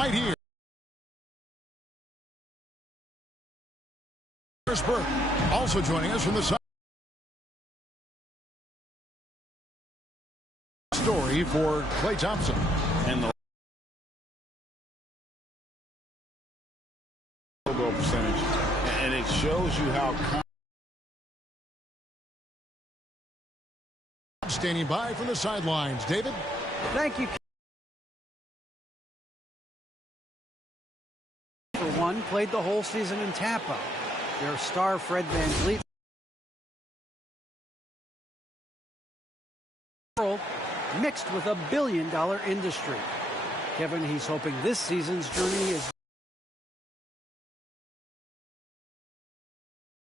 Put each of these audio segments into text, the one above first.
right here. Burke also joining us from the side. Story for Klay Thompson. And the field goal percentage. And it shows you how standing by from the sidelines. David? Thank you. For one, played the whole season in Tampa. Their star Fred VanVleet mixed with $1 billion industry. Kevin, he's hoping this season's journey is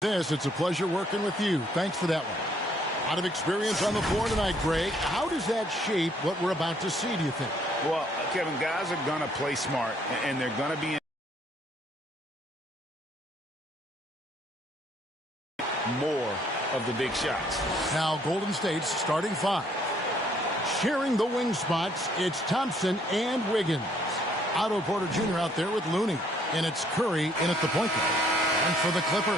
It's a pleasure working with you. Thanks for that one. A lot of experience on the floor tonight, Greg. How does that shape what we're about to see, do you think? Well, Kevin, guys are going to play smart, and they're going to be more of the big shots. Now Golden State's starting five. Sharing the wing spots, it's Thompson and Wiggins. Otto Porter Jr. out there with Looney. And it's Curry in at the point guard. And for the Clippers,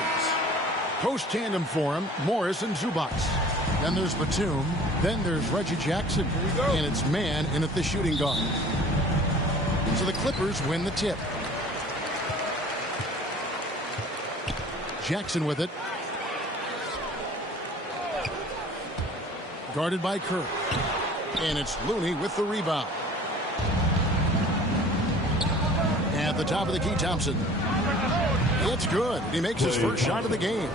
post tandem for him, Morris and Zubac. Then there's Batum. Then there's Reggie Jackson. And it's Mann in at the shooting guard. So the Clippers win the tip. Jackson with it. Guarded by Curry. And it's Looney with the rebound. At the top of the key, Thompson. It's good. He makes his first shot of the game.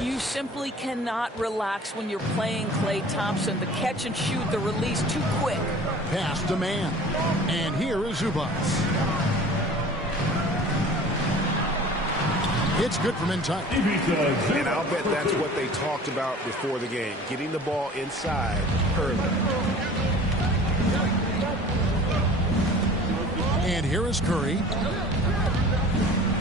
You simply cannot relax when you're playing Klay Thompson. The catch and shoot, the release too quick. Pass to Mann. And here is Zubac. It's good from inside. And I'll bet that's what they talked about before the game. Getting the ball inside early. And here is Curry.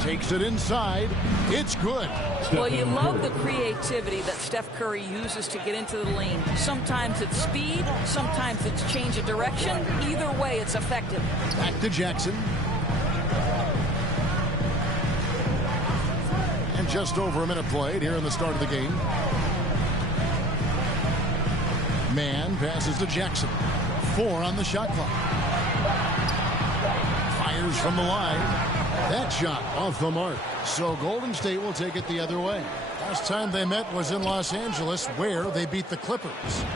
Takes it inside. It's good. Well, you love the creativity that Steph Curry uses to get into the lane. Sometimes it's speed. Sometimes it's change of direction. Either way, it's effective. Back to Jackson. And just over a minute played here in the start of the game. Mann passes to Jackson. 4 on the shot clock. Fires from the line. That shot off the mark. So Golden State will take it the other way. Last time they met was in Los Angeles, where they beat the Clippers.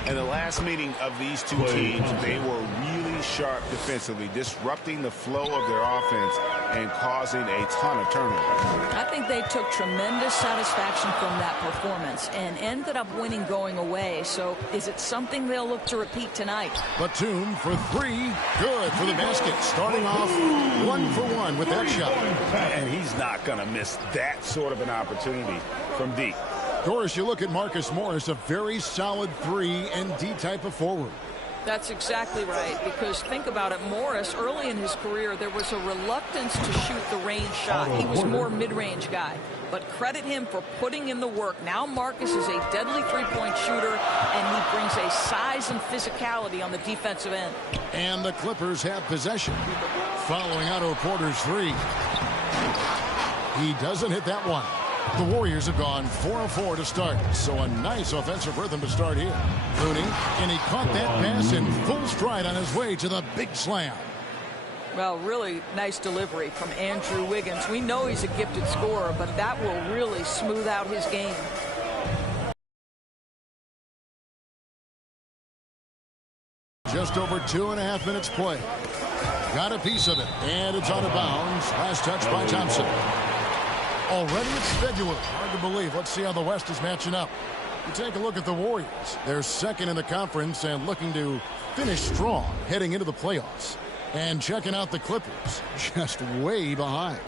And the last meeting of these two teams, they were really sharp defensively, disrupting the flow of their offense and causing a ton of turnovers. I think they took tremendous satisfaction from that performance and ended up winning going away. So is it something they'll look to repeat tonight? Batum for 3. Good for the basket. Starting off 1 for 1 with that shot. And he's not going to miss that sort of an opportunity from deep. Doris, you look at Marcus Morris, a very solid 3 and D type of forward. That's exactly right, because think about it, Morris, early in his career, there was a reluctance to shoot the range shot. He was more mid-range guy. But credit him for putting in the work. Now Marcus is a deadly three-point shooter, and he brings a size and physicality on the defensive end. And the Clippers have possession. Following Otto Porter's 3. He doesn't hit that one. The Warriors have gone 4 of 4 to start, so a nice offensive rhythm to start here. Looney, and he caught that pass in full stride on his way to the big slam. Well, really nice delivery from Andrew Wiggins. We know he's a gifted scorer, but that will really smooth out his game. Just over 2.5 minutes play. Got a piece of it, and it's out of bounds. Last touch by Thompson. Already it's February. Hard to believe. Let's see how the West is matching up. You take a look at the Warriors. They're second in the conference and looking to finish strong heading into the playoffs. And checking out the Clippers, just way behind.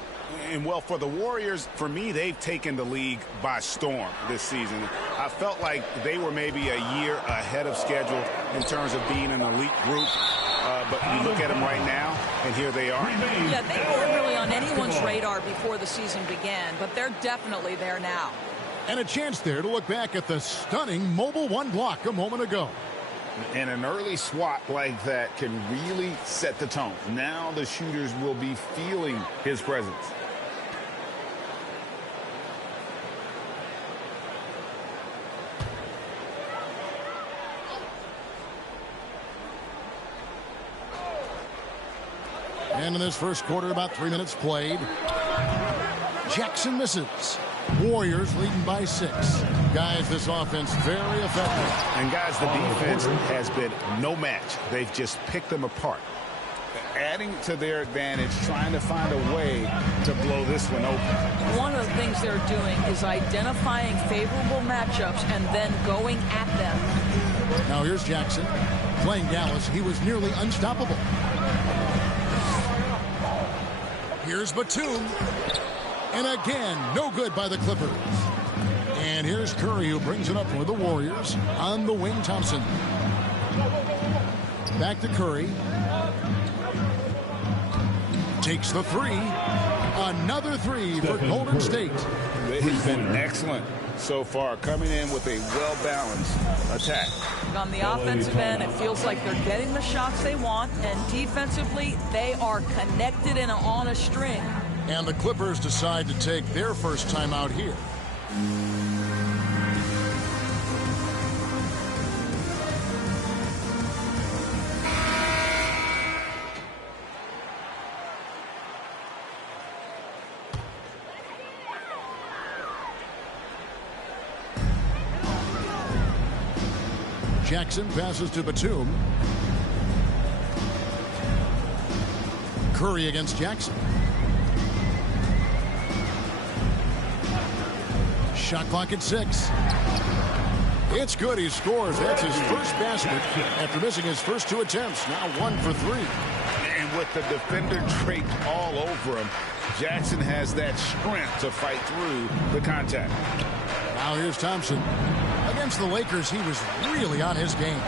And, well, for the Warriors, for me, they've taken the league by storm this season. I felt like they were maybe a year ahead of schedule in terms of being an elite group. But you look at them right now, and here they are. Yeah, they weren't really on anyone's radar before the season began, but they're definitely there now. And a chance there to look back at the stunning Mobile One block a moment ago. And an early swat like that can really set the tone. Now the shooters will be feeling his presence. And in this first quarter, about 3 minutes played. Jackson misses. Warriors leading by 6. Guys, this offense very effective. And guys, the defense has been no match. They've just picked them apart. Adding to their advantage, trying to find a way to blow this one open. One of the things they're doing is identifying favorable matchups and then going at them. Now here's Jackson. Playing Dallas, he was nearly unstoppable. Here's Batum. And again, no good by the Clippers. And here's Curry, who brings it up for the Warriors. On the wing, Thompson. Back to Curry. Takes the 3. Another 3 for Golden State. They've been excellent so far, coming in with a well-balanced attack. On the offensive end, it feels like they're getting the shots they want, and defensively, they are connected and on a string. And the Clippers decide to take their first time out here. Jackson passes to Batum. Curry against Jackson. Shot clock at 6. It's good. He scores. That's his first basket after missing his first 2 attempts. Now 1 for 3. And with the defender draped all over him, Jackson has that strength to fight through the contact. Now here's Thompson. Against the Lakers, he was really on his game.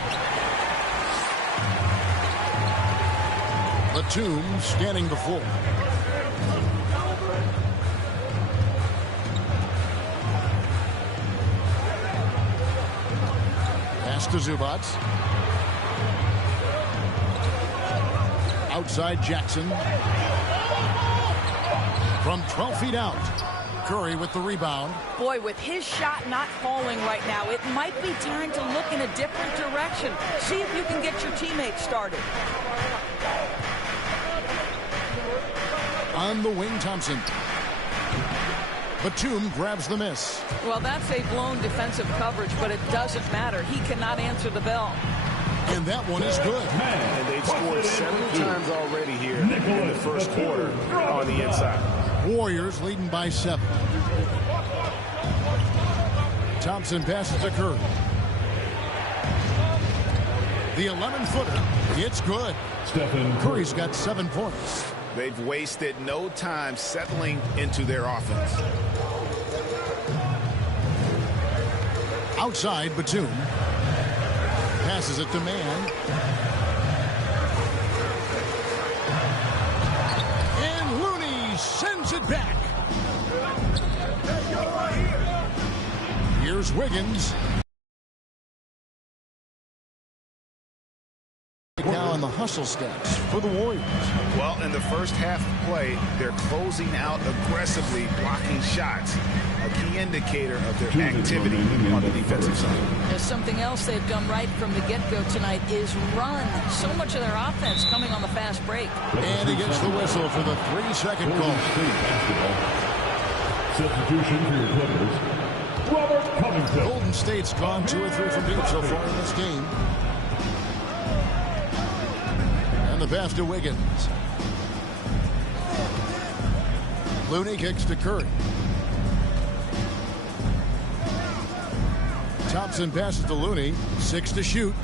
Batum scanning the floor. Pass to Zubac. Outside Jackson. From 12 feet out. Curry with the rebound. Boy, with his shot not falling right now, it might be time to look in a different direction. See if you can get your teammates started. On the wing, Thompson. Batum grabs the miss. Well, that's a blown defensive coverage, but it doesn't matter. He cannot answer the bell. And that one is good. And they've scored several times already here in the first quarter on the inside. Warriors leading by 7. Thompson passes to Curry. The 11-footer. It's good. Curry's got 7 points. They've wasted no time settling into their offense. Outside, Batum. Passes it to Man. And Looney sends it back. Here's Wiggins. Now on the hustle steps for the Warriors. Well, in the first half of play, they're closing out aggressively, blocking shots. A key indicator of their activity on the defensive side. There's something else they've done right from the get-go tonight is run. So much of their offense coming on the fast break. And he gets the whistle for the 3-second call. Substitution for your Clippers, Robert Covington. Golden State's gone 2 or 3 from deep so far in this game. And the pass to Wiggins. Looney kicks to Curry. Thompson passes to Looney. 6 to shoot.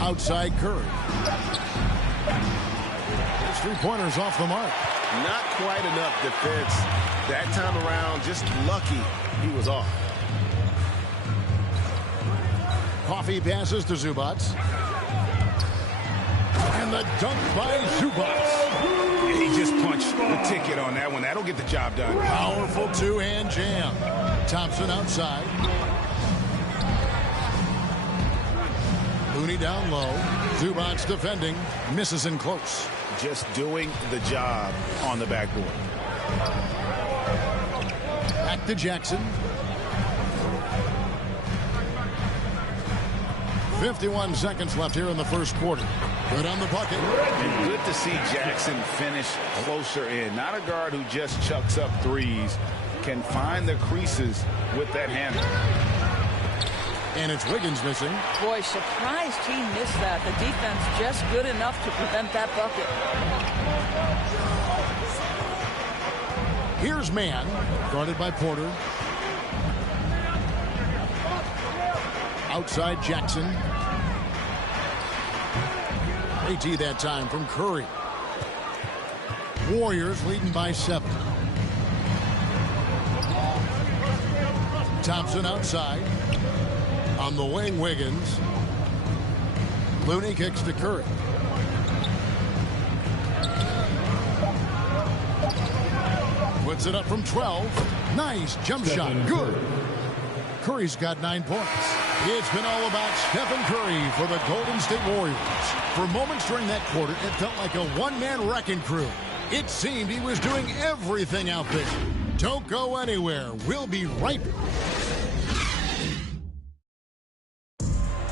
Outside Curry. His 3-pointers off the mark. Not quite enough defense. That time around, just lucky he was off. Coffee passes to Zubac. And the dunk by Zubac. And he just punched the ticket on that one. That'll get the job done. Powerful 2-hand jam. Thompson outside. Looney down low. Zubac's defending. Misses in close. Just doing the job on the backboard. Back to Jackson. 51 seconds left here in the first quarter. Good on the bucket. And good to see Jackson finish closer in. Not a guard who just chucks up threes. Can find the creases with that handle. And it's Wiggins missing. Boy, surprised he missed that. The defense just good enough to prevent that bucket. Here's Mann, guarded by Porter. Outside Jackson. AT that time from Curry. Warriors leading by 7. Thompson outside. On the wing, Wiggins. Looney kicks to Curry. Puts it up from 12. Nice jump shot. Good. Curry's got 9 points. It's been all about Stephen Curry for the Golden State Warriors. For moments during that quarter, it felt like a one-man wrecking crew. It seemed he was doing everything out there. Don't go anywhere. We'll be right back.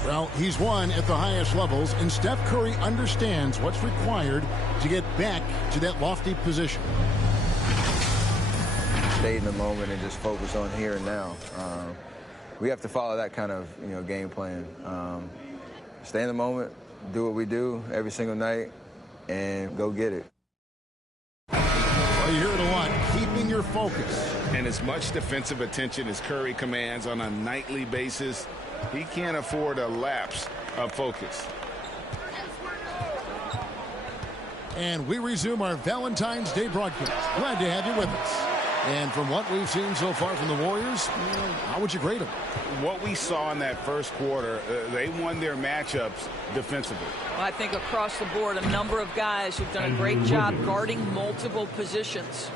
Well, he's won at the highest levels, and Steph Curry understands what's required to get back to that lofty position. Stay in the moment and just focus on here and now. We have to follow that kind of game plan. Stay in the moment, do what we do every single night, and go get it. Well, you hear it a lot, keeping your focus. And as much defensive attention as Curry commands on a nightly basis, he can't afford a lapse of focus. And we resume our Valentine's Day broadcast. Glad to have you with us. And from what we've seen so far from the Warriors, how would you grade them? What we saw in that first quarter, they won their matchups defensively. I think across the board, a number of guys who've done a great job guarding multiple positions.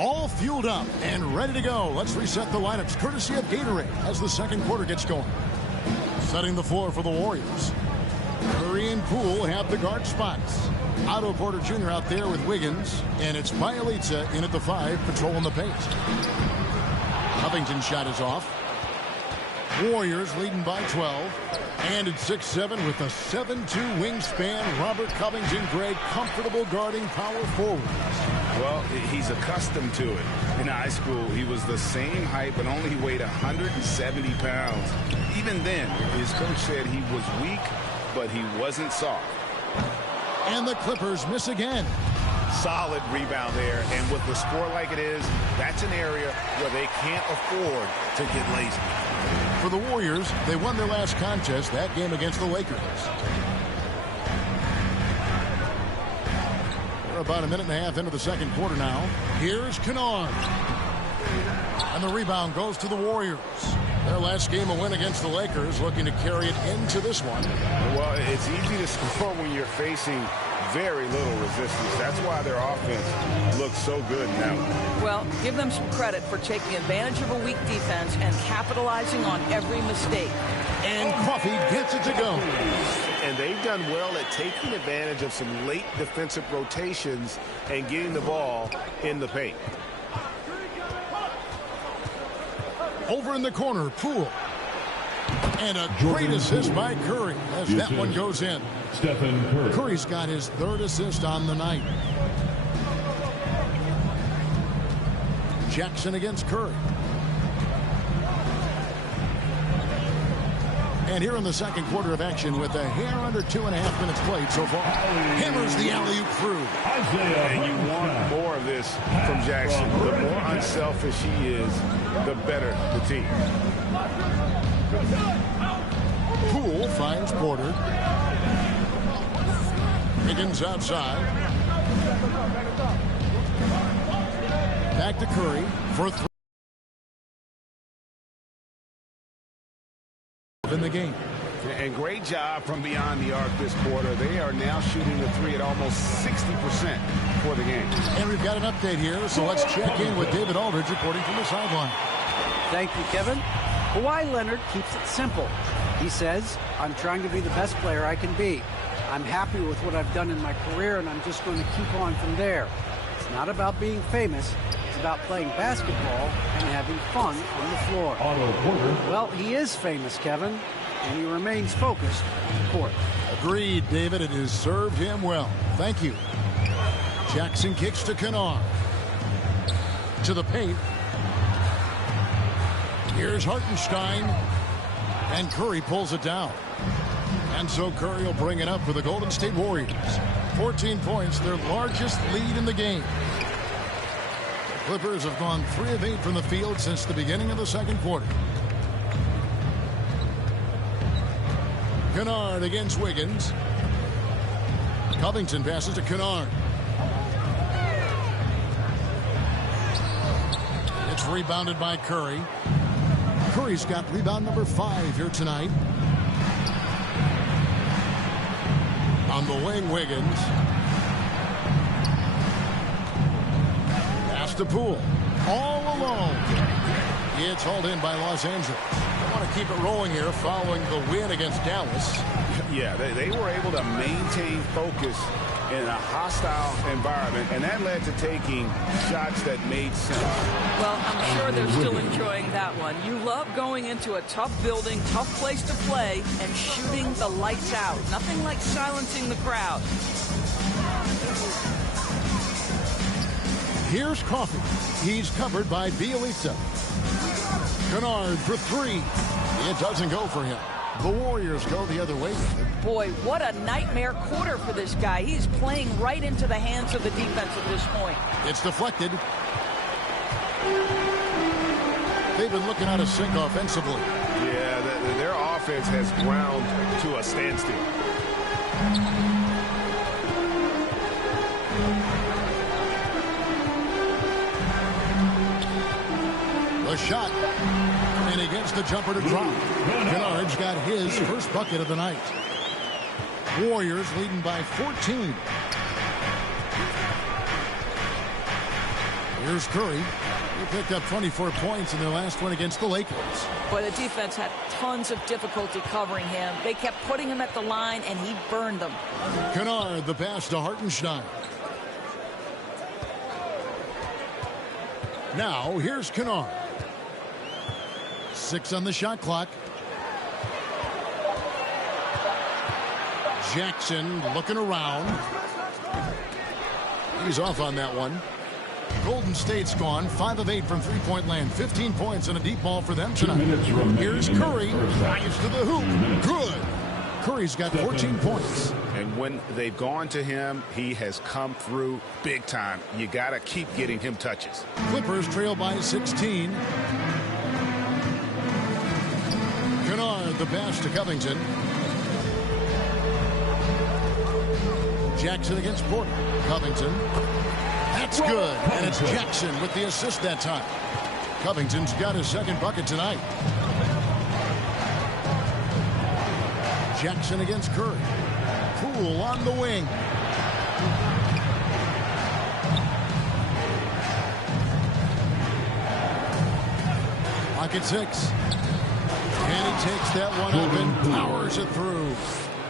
All fueled up and ready to go. Let's reset the lineups courtesy of Gatorade as the second quarter gets going. Setting the floor for the Warriors. Curry and Poole have the guard spots. Otto Porter Jr. out there with Wiggins, and it's Bielitsa in at the 5, patrolling the paint. Covington's shot is off. Warriors leading by 12. And it's 6-7 with a 7'2 wingspan. Robert Covington, Greg, comfortable guarding power forwards. Well, he's accustomed to it. In high school, he was the same height, but only weighed 170 pounds. Even then, his coach said he was weak, but he wasn't soft. And the Clippers miss again. Solid rebound there, and with the score like it is, that's an area where they can't afford to get lazy. For the Warriors, they won their last contest, that game against the Lakers. We're about a minute and a half into the second quarter now. Here's Kennard. And the rebound goes to the Warriors. Their last game, a win against the Lakers, looking to carry it into this one. Well, it's easy to score when you're facing very little resistance. That's why their offense looks so good now. Well, give them some credit for taking advantage of a weak defense and capitalizing on every mistake. And Coffey gets it to go. And they've done well at taking advantage of some late defensive rotations and getting the ball in the paint. Over in the corner, Poole. And a great assist by Curry as that one goes in. Stephen Curry. Curry's got his 3rd assist on the night. Jackson against Curry. And here in the second quarter of action with a hair under 2.5 minutes played so far. Hammers the alley-oop through. And you want more of this from Jackson. The more unselfish he is, the better the team. Poole finds Porter. Higgins outside. Back to Curry for 3 in the game. And great job from beyond the arc this quarter. They are now shooting the 3 at almost 60% for the game. And we've got an update here, so let's check in with David Aldridge reporting from the sideline. Thank you, Kevin. Kawhi Leonard keeps it simple. He says, "I'm trying to be the best player I can be. I'm happy with what I've done in my career, and I'm just going to keep on from there. It's not about being famous. It's about playing basketball and having fun on the floor." Well, he is famous, Kevin, and he remains focused on the court. Agreed, David. It has served him well. Thank you. Jackson kicks to Kennard. To the paint. Here's Hartenstein. And Curry pulls it down. And so Curry will bring it up for the Golden State Warriors. 14 points, their largest lead in the game. The Clippers have gone 3 of 8 from the field since the beginning of the second quarter. Kennard against Wiggins. Covington passes to Kennard. It's rebounded by Curry. Curry's got rebound number 5 here tonight. On the wing, Wiggins. Pass to Poole. All alone. It's hauled in by Los Angeles. I want to keep it rolling here following the win against Dallas. Yeah, they were able to maintain focus in a hostile environment, and that led to taking shots that made sense. Well, I'm sure they're still enjoying that one. You love going into a tough building, tough place to play, and shooting the lights out. Nothing like silencing the crowd. Here's Coffey. He's covered by Bielitsa. Kennard for 3. It doesn't go for him. The Warriors go the other way. Boy, what a nightmare quarter for this guy. He's playing right into the hands of the defense at this point. It's deflected. They've been looking out of sync offensively. Yeah, their offense has ground to a standstill. The shot. And he gets the jumper to drop. Kennard's got his first bucket of the night. Warriors leading by 14. Here's Curry. He picked up 24 points in their last one against the Lakers. Boy, the defense had tons of difficulty covering him. They kept putting him at the line, and he burned them. Kennard, the pass to Hartenstein. Now, here's Kennard. 6 on the shot clock. Jackson looking around. He's off on that one. Golden State's gone 5 of 8 from three-point land. 15 points and a deep ball for them tonight. Here's Curry. Drives to the hoop. Good. Curry's got 14 points. And when they've gone to him, he has come through big time. You got to keep getting him touches. Clippers trail by 16. Kennard, the pass to Covington. Jackson against Porter. Covington. That's good. And it's Jackson with the assist that time. Covington's got his second bucket tonight. Jackson against Curry. Poole on the wing. Pocket 6. And he takes that one up and powers it through.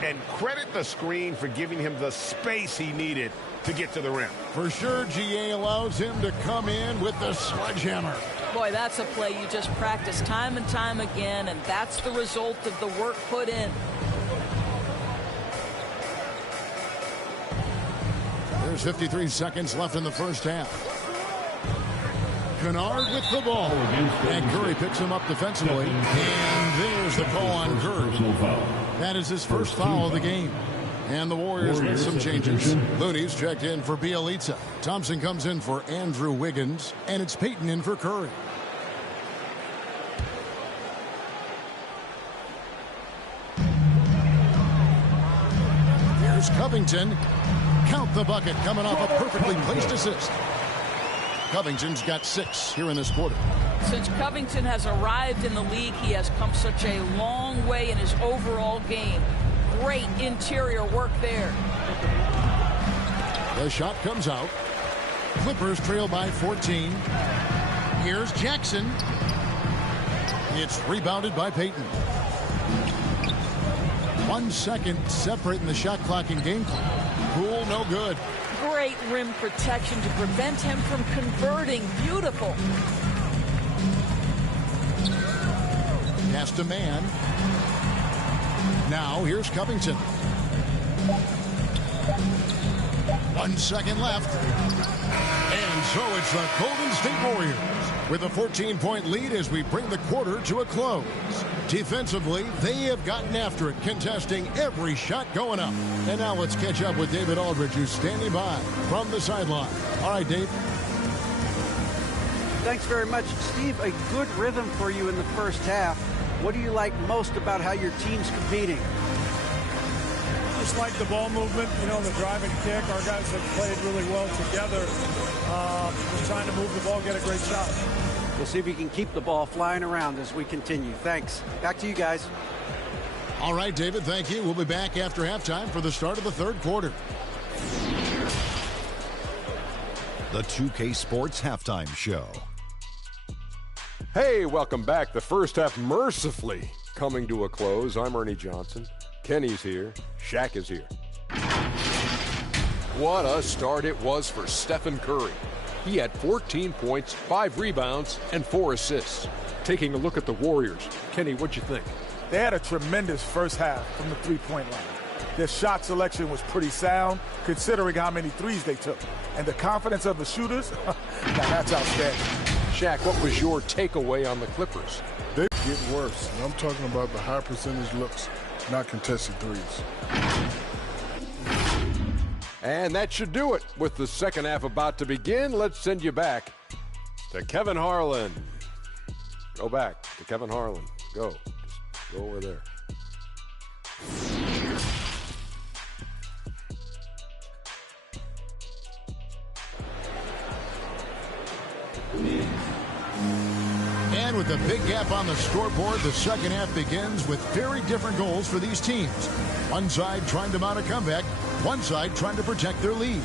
And credit the screen for giving him the space he needed to get to the rim. For sure, GA allows him to come in with the sledgehammer. Boy, that's a play you just practice time and time again, and that's the result of the work put in. There's 53 seconds left in the first half. Kennard with the ball. And Curry picks him up defensively. And there's the call on Curry. That is his first foul of the game. And the Warriors with some changes. Looney's checked in for Bielitsa. Thompson comes in for Andrew Wiggins. And it's Payton in for Curry. Here's Covington. Count the bucket coming off a perfectly placed assist. Covington's got 6 here in this quarter. Since Covington has arrived in the league, he has come such a long way in his overall game. Great interior work there. The shot comes out. Clippers trail by 14. Here's Jackson. It's rebounded by Payton. 1 second separating the shot clock and game clock. Rule no good. Great rim protection to prevent him from converting. Beautiful. Pass to man. Now here's Covington. 1 second left. And so it's the Golden State Warriors with a 14-point lead as we bring the quarter to a close. Defensively, they have gotten after it, contesting every shot going up. And now let's catch up with David Aldridge, who's standing by from the sideline. All right, Dave. Thanks very much, Steve. A good rhythm for you in the first half. What do you like most about how your team's competing? Just like the ball movement, you know, the drive and kick. Our guys have played really well together. Just trying to move the ball, get a great shot. We'll see if you can keep the ball flying around as we continue. Thanks. Back to you guys. All right, David, thank you. We'll be back after halftime for the start of the third quarter. The 2K Sports Halftime Show. Hey, welcome back. The first half mercifully coming to a close. I'm Ernie Johnson. Kenny's here. Shaq is here. What a start it was for Stephen Curry. He had 14 points, 5 rebounds, and 4 assists. Taking a look at the Warriors. Kenny, what'd you think? They had a tremendous first half from the three-point line. Their shot selection was pretty sound, considering how many threes they took. And the confidence of the shooters, that's outstanding. Shaq, what was your takeaway on the Clippers? They get worse. And I'm talking about the high percentage looks, not contested threes. And that should do it. With the second half about to begin, let's send you back to Kevin Harlan. Go back to Kevin Harlan. Go. Just go over there. And with a big gap on the scoreboard, the second half begins with very different goals for these teams. One side trying to mount a comeback, one side trying to protect their lead.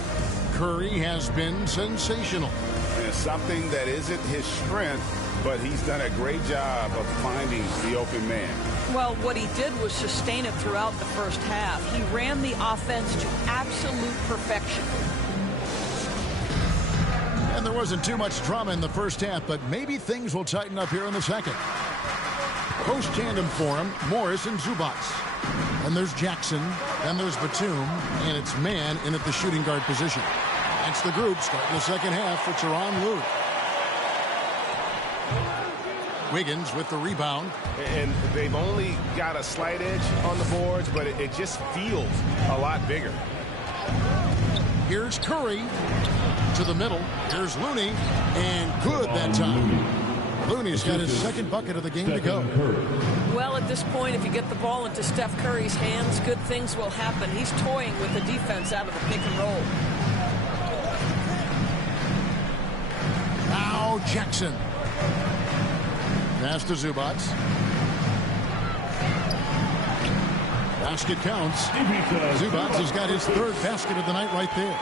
Curry has been sensational. And it's something that isn't his strength, but he's done a great job of finding the open man. Well, what he did was sustain it throughout the first half. He ran the offense to absolute perfection. And there wasn't too much drama in the first half, but maybe things will tighten up here in the second. Post tandem for him, Morris and Zubac. And there's Jackson, and there's Batum, and it's man in at the shooting guard position. That's the group starting the second half for Tyronn Lue. Wiggins with the rebound. And they've only got a slight edge on the boards, but it just feels a lot bigger. Here's Curry to the middle. Here's Looney, and good that time. Looney's got his second bucket of the game to go. Well, at this point, if you get the ball into Steph Curry's hands, good things will happen. He's toying with the defense out of the pick and roll. Now Jackson. Pass to Zubac. Basket counts. Zubac has got his third basket of the night right there.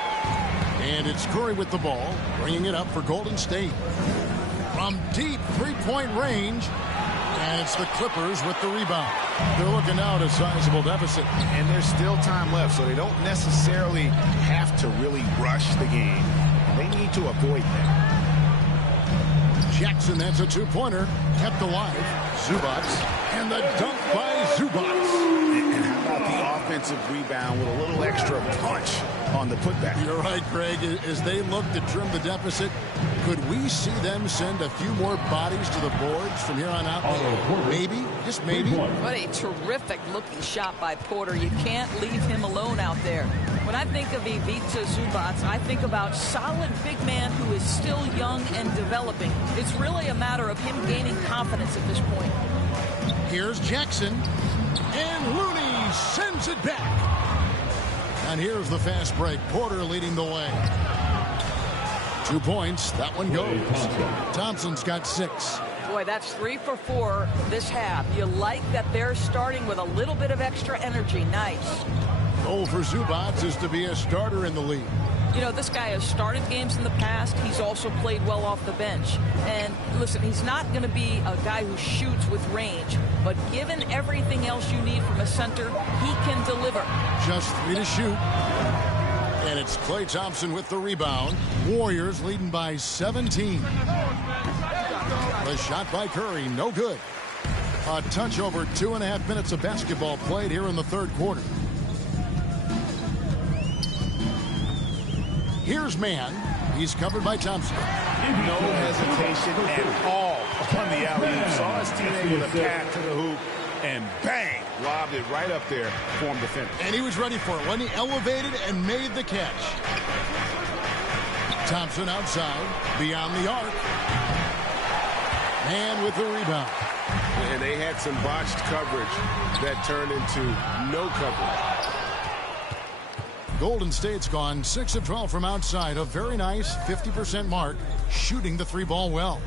And it's Curry with the ball, bringing it up for Golden State. From deep three-point range, and it's the Clippers with the rebound. They're looking now at a sizable deficit. And there's still time left, so they don't necessarily have to really rush the game. They need to avoid that. Jackson, that's a two-pointer, kept alive. Zubac, and the dunk by Zubac. And how about the offensive rebound with a little extra punch on the putback? You're right, Greg. As they look to trim the deficit, could we see them send a few more bodies to the boards from here on out? Maybe, just maybe. What a terrific looking shot by Porter. You can't leave him alone out there. When I think of Ivica Zubac, I think about solid big man who is still young and developing. It's really a matter of him gaining confidence at this point. Here's Jackson, and Looney sends it back. And here's the fast break. Porter leading the way. 2 points. That one goes. Thompson's got 6. Boy, that's 3 for 4 this half. You like that they're starting with a little bit of extra energy. Nice. Goal for Zubac is to be a starter in the league. You know, this guy has started games in the past. He's also played well off the bench. And listen, he's not going to be a guy who shoots with range, but given everything else you need from a center, he can deliver. Just 3 to shoot. And it's Klay Thompson with the rebound. Warriors leading by 17. The shot by Curry, no good. A touch over 2.5 minutes of basketball played here in the third quarter. Here's Mann. He's covered by Thompson. No hesitation at all on the alley-oop. Saw his teammate with a pass to the hoop, and bang, lobbed it right up there for him to finish. And he was ready for it when he elevated and made the catch. Thompson outside, beyond the arc. And with the rebound. And they had some botched coverage that turned into no coverage. Golden State's gone 6 of 12 from outside. A very nice 50% mark, shooting the 3-ball well.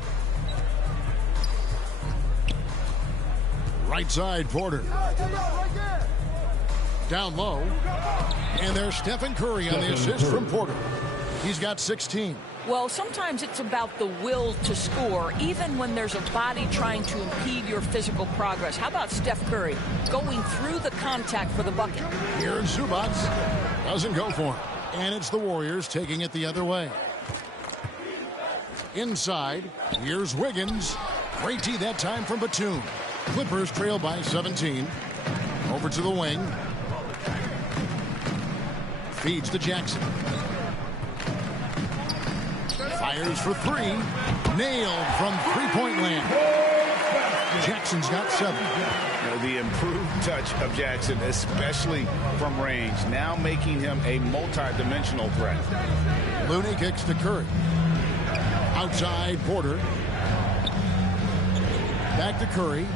Right side, Porter. Down low. And there's Stephen Curry on the assist from Porter. He's got 16. Well, sometimes it's about the will to score, even when there's a body trying to impede your physical progress. How about Steph Curry going through the contact for the bucket? Here in Zubac doesn't go for him. And it's the Warriors taking it the other way. Inside, here's Wiggins. Great D that time from Batum. Clippers trail by 17. Over to the wing. Feeds to Jackson. Fires for 3. Nailed from three-point land. Jackson's got 7. The improved touch of Jackson, especially from range, now making him a multi-dimensional threat. Looney kicks to Curry. Outside, Porter. Back to Curry.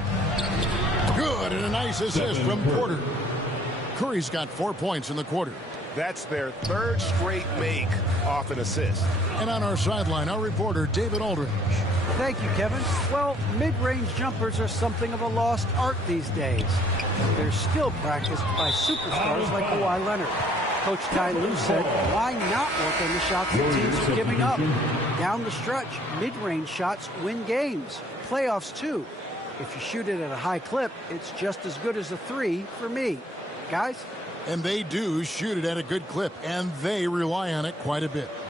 Good, and a nice assist from Porter. Curry's got 4 points in the quarter. That's their third straight make off an assist. And on our sideline, our reporter, David Aldridge. Thank you, Kevin. Well, mid-range jumpers are something of a lost art these days. They're still practiced by superstars like Kawhi Leonard. Coach Ty Lue said, why not work on the shots that teams are giving up? Down the stretch, mid-range shots win games. Playoffs, too. If you shoot it at a high clip, it's just as good as a 3 for me. Guys? And they do shoot it at a good clip, and they rely on it quite a bit.